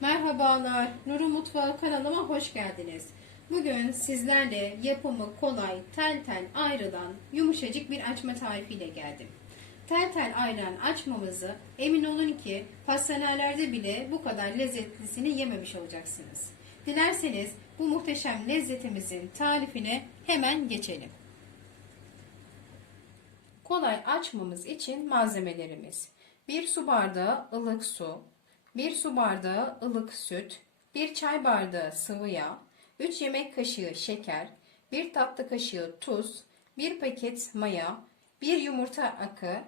Merhabalar, Nuru Mutfağı kanalıma hoş geldiniz. Bugün sizlerle yapımı kolay, tel tel ayrılan yumuşacık bir açma tarifiyle geldim. Tel tel ayrılan açmamızı emin olun ki pastanelerde bile bu kadar lezzetlisini yememiş olacaksınız. Dilerseniz bu muhteşem lezzetimizin tarifine hemen geçelim. Kolay açmamız için malzemelerimiz 1 su bardağı ılık su, 1 su bardağı ılık süt, 1 çay bardağı sıvı yağ, 3 yemek kaşığı şeker, 1 tatlı kaşığı tuz, 1 paket maya, 1 yumurta akı,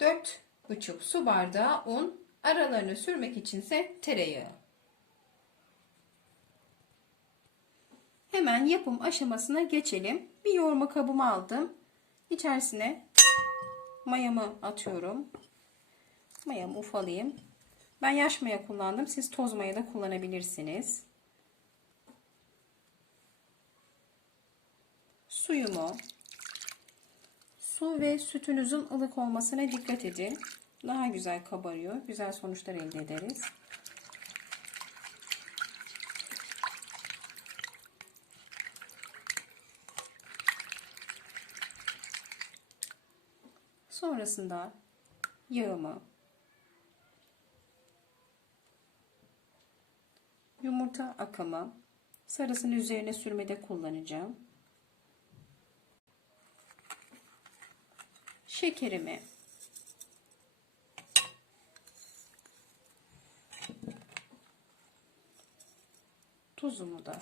4,5 su bardağı un, aralarını sürmek içinse tereyağı. Hemen yapım aşamasına geçelim. Bir yoğurma kabımı aldım. İçerisine mayamı atıyorum. Mayamı ufalayayım. Ben yaş maya kullandım. Siz toz maya da kullanabilirsiniz. Suyumu su ve sütünüzün ılık olmasına dikkat edin. Daha güzel kabarıyor. Güzel sonuçlar elde ederiz. Sonrasında yağımı yumurta akımı sarısını üzerine sürmede kullanacağım. Şekerimi tuzumu da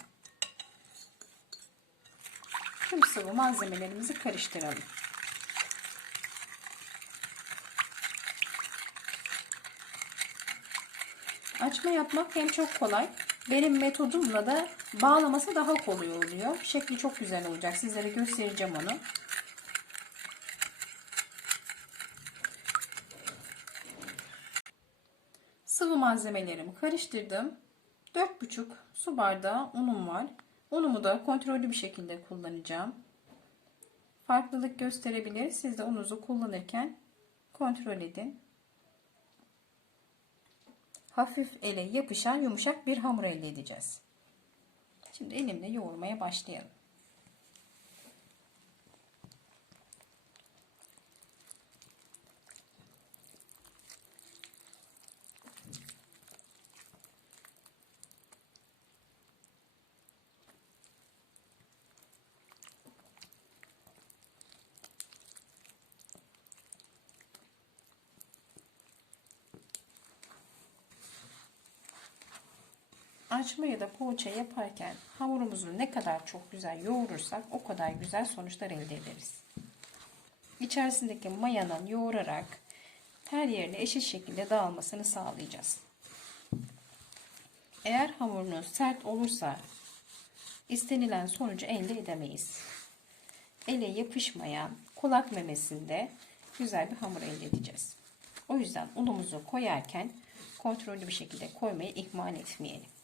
tüm sıvı malzemelerimizi karıştıralım. Açma yapmak hem çok kolay. Benim metodumla da bağlaması daha kolay oluyor. Şekli çok güzel olacak. Sizlere göstereceğim onu. Sıvı malzemelerimi karıştırdım. 4,5 su bardağı unum var. Unumu da kontrollü bir şekilde kullanacağım. Farklılık gösterebilir. Siz de ununuzu kullanırken kontrol edin hafif ele yapışan yumuşak bir hamur elde edeceğiz. Şimdi elimle yoğurmaya başlayalım. Açma ya da poğaça yaparken hamurumuzu ne kadar çok güzel yoğurursak o kadar güzel sonuçlar elde ederiz. İçerisindeki mayanın yoğurarak her yerine eşit şekilde dağılmasını sağlayacağız. Eğer hamurunuz sert olursa istenilen sonucu elde edemeyiz. Ele yapışmayan kulak memesinde güzel bir hamur elde edeceğiz. O yüzden unumuzu koyarken kontrollü bir şekilde koymayı ihmal etmeyelim.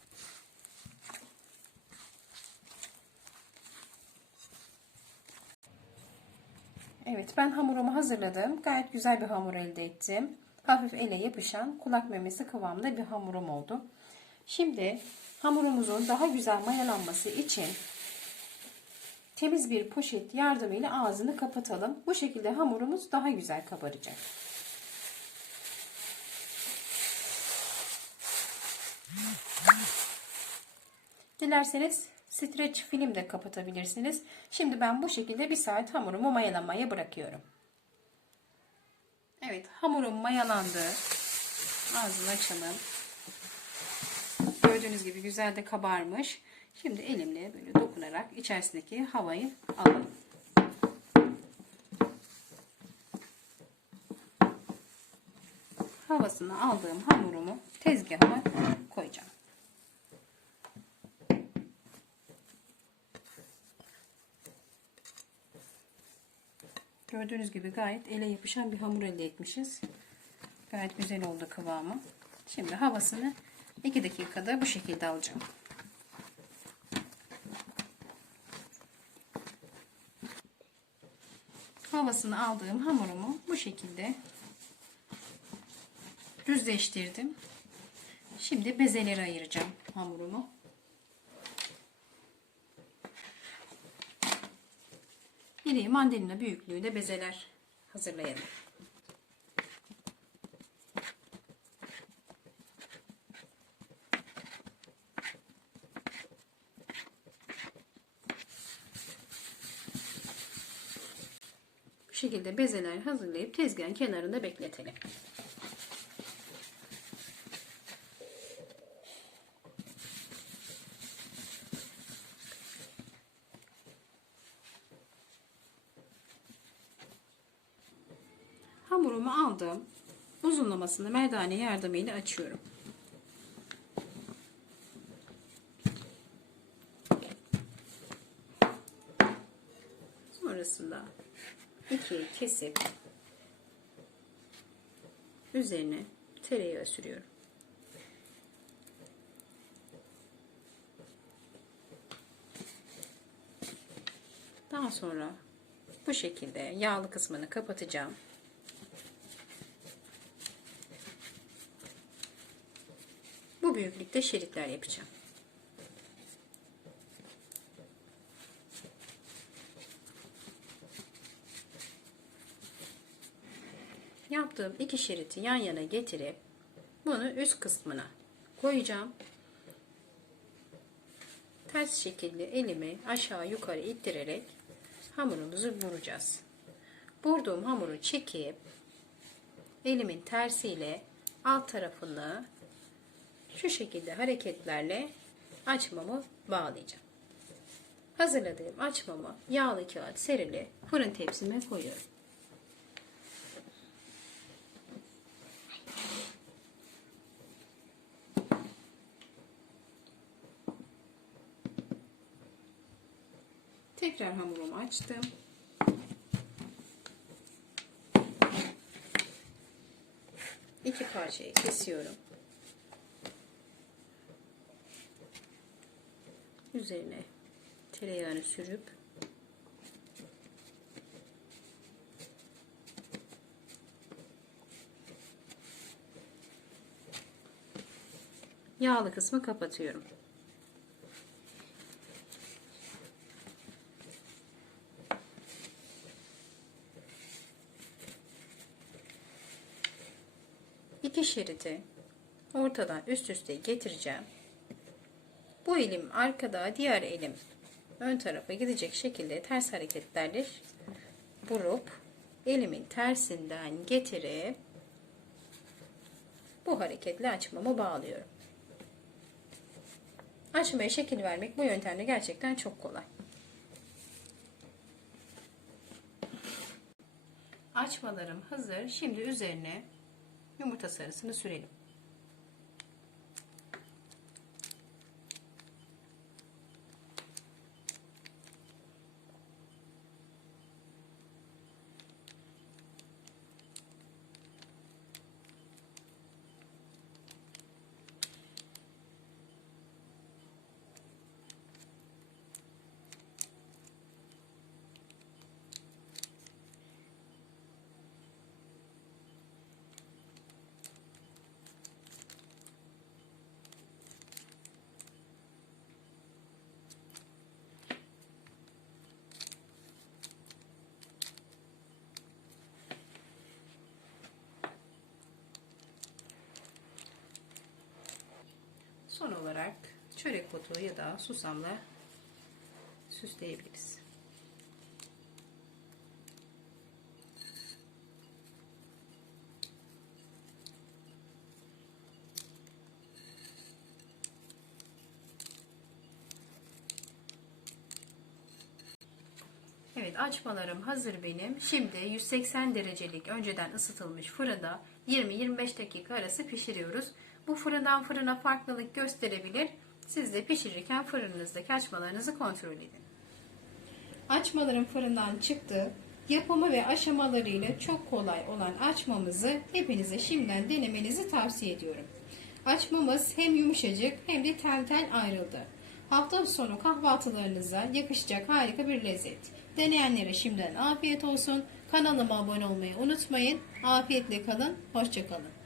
Evet ben hamurumu hazırladım. Gayet güzel bir hamur elde ettim. Hafif ele yapışan kulak memesi kıvamında bir hamurum oldu. Şimdi hamurumuzun daha güzel mayalanması için temiz bir poşet yardımıyla ağzını kapatalım. Bu şekilde hamurumuz daha güzel kabaracak. Dilerseniz streç film de kapatabilirsiniz. Şimdi ben bu şekilde bir saat hamurumu mayalanmaya bırakıyorum. Evet hamurum mayalandı. Ağzını açalım. Gördüğünüz gibi güzel de kabarmış. Şimdi elimle böyle dokunarak içerisindeki havayı alalım. Havasını aldığım hamurumu tezgahıma koyacağım. Gördüğünüz gibi gayet ele yapışan bir hamur elde etmişiz. Gayet güzel oldu kıvamı. Şimdi havasını 2 dakikada bu şekilde alacağım. Havasını aldığım hamurumu bu şekilde düzleştirdim. Şimdi bezeleri ayıracağım hamurumu. Yine mandalina büyüklüğünde bezeler hazırlayalım. Bu şekilde bezeler hazırlayıp tezgahın kenarında bekletelim. Hamurumu aldım. Uzunlamasını merdane yardımıyla açıyorum. Sonrasında ikiye kesip üzerine tereyağı sürüyorum. Daha sonra bu şekilde yağlı kısmını kapatacağım. Bu büyüklükte şeritler yapacağım. Yaptığım iki şeriti yan yana getirip bunu üst kısmına koyacağım. Ters şekilde elimi aşağı yukarı ittirerek hamurumuzu vuracağız. Vurduğum hamuru çekip elimin tersiyle alt tarafını şu şekilde hareketlerle açmamı bağlayacağım. Hazırladığım açmamı yağlı kağıt serili fırın tepsime koyuyorum. Tekrar hamurumu açtım. İki parçayı kesiyorum. Üzerine tereyağını sürüp yağlı kısmı kapatıyorum. İki şeridi ortadan üst üste getireceğim. Bu elim arkada, diğer elim ön tarafa gidecek şekilde ters hareketlerle vurup elimin tersinden getirip bu hareketle açmamı bağlıyorum. Açmaya şekil vermek bu yöntemle gerçekten çok kolay. Açmalarım hazır. Şimdi üzerine yumurta sarısını sürelim. Son olarak çörek otu ya da susamla süsleyebiliriz. Evet açmalarım hazır benim. Şimdi 180 derecelik önceden ısıtılmış fırında 20-25 dakika arası pişiriyoruz. Bu fırından fırına farklılık gösterebilir. Siz de pişirirken fırınınızdaki açmalarınızı kontrol edin. Açmalarım fırından çıktı. Yapımı ve aşamalarıyla çok kolay olan açmamızı hepinize şimdiden denemenizi tavsiye ediyorum. Açmamız hem yumuşacık hem de tel tel ayrıldı. Hafta sonu kahvaltılarınıza yakışacak harika bir lezzet. Deneyenlere şimdiden afiyet olsun. Kanalıma abone olmayı unutmayın. Afiyetle kalın, hoşçakalın.